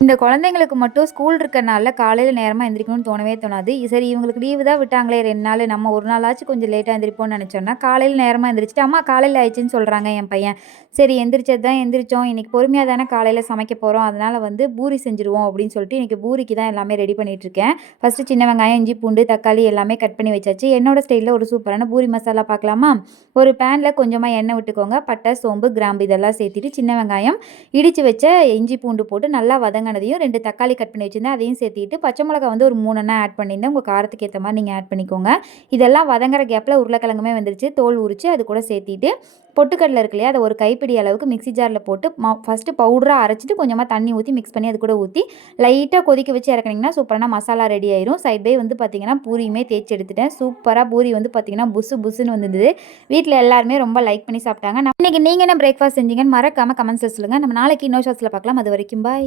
இந்த குழந்தைங்களுக்கு மட்டும் ஸ்கூல் இருக்கனால காலையில நேரமா எந்திரிக்கணும்னு தோணவே தோணாது. சரி இவங்களுக்கு லீவு தான் விட்டாங்களே 2 நாளு, நம்ம ஒரு நாளாச்சும் கொஞ்சம் லேட்டா எந்திரிப்போம்னு நெனச்சோம்னா, காலையில நேரமா எந்திரிச்சுட்டு, "அம்மா காலையில ஆயிடுச்சுன்னு" சொல்றாங்க என் பையன். சரி எந்திரிச்சது தான் எந்திரிச்சோம். இன்னைக்கு பொறுமையா தானே காலையில சமைக்க போறோம். அதனால வந்து பூரி செஞ்சுருவோம் அப்படின்னு சொல்லிட்டு, இன்னைக்கு பூரிக்கு தான் எல்லாமே ரெடி பண்ணிட்டுருக்கேன். ஃபர்ஸ்ட்டு சின்ன வெங்காயம், இஞ்சி, பூண்டு, தக்காளி எல்லாமே கட் பண்ணி வச்சாச்சு. என்னோட ஸ்டைல்ல ஒரு சூப்பரான பூரி மசாலா பார்க்கலாமா? ஒரு பேன்ல கொஞ்சமா எண்ணெய் விட்டுக்கோங்க. பட்டை, சோம்பு, கிராம்பு இதெல்லாம் சேர்த்துட்டு, சின்ன வெங்காயம், இடிச்சு வச்ச இஞ்சி, பூண்டு போட்டு நல்லா வதங்கினதையும் 2 தக்காளி கட் பண்ணி வச்சிருந்தேன். அதையும் சேர்த்திட்டு பச்சை மிளகாய் வந்து ஒரு 3 எண்ணம் ஆட் பண்ணியிருந்தேன். உங்கள் காரத்துக்கு ஏற்ற மாதிரி நீங்கள் ஆட் பண்ணிக்கோங்க. இதெல்லாம் வதங்குற கேப்பில் உருளைக்கிழங்குமே வெந்துருச்சு. தோல் உரித்து அது கூட சேர்த்திட்டு பொட்டுக்கடலை இருக்கு இல்லையா, அதை ஒரு கைப்பிடி அளவுக்கு மிக்ஸி ஜாரில் போட்டு ஃபஸ்ட்டு பவுடராக அரைச்சிட்டு கொஞ்சமாக தண்ணி ஊற்றி மிக்ஸ் பண்ணி அது கூட ஊற்றி லைட்டாக கொதிக்க வச்சு இறக்குனீங்கன்னா சூப்பரான மசாலா ரெடி ஆயிரும். சைட் பை வந்து பார்த்தீங்கன்னா பூரியுமே தேய்ச்சி எடுத்துட்டேன். சூப்பராக பூரி வந்து பார்த்தீங்கன்னா புசு புசுன்னு வந்துருந்தது. வீட்டில் எல்லாருமே ரொம்ப லைக் பண்ணி சாப்பிட்டாங்க. இன்னைக்கு நீங்கள் என்ன பிரேக்ஃபாஸ்ட் செஞ்சீங்கன்னு மறக்காமல் கமெண்ட்ஸில் சொல்லுங்கள். நம்ம நாளைக்கு இன்னொரு ஷாட்ஸில் பார்க்கலாம். அது வரைக்கும் பாய்.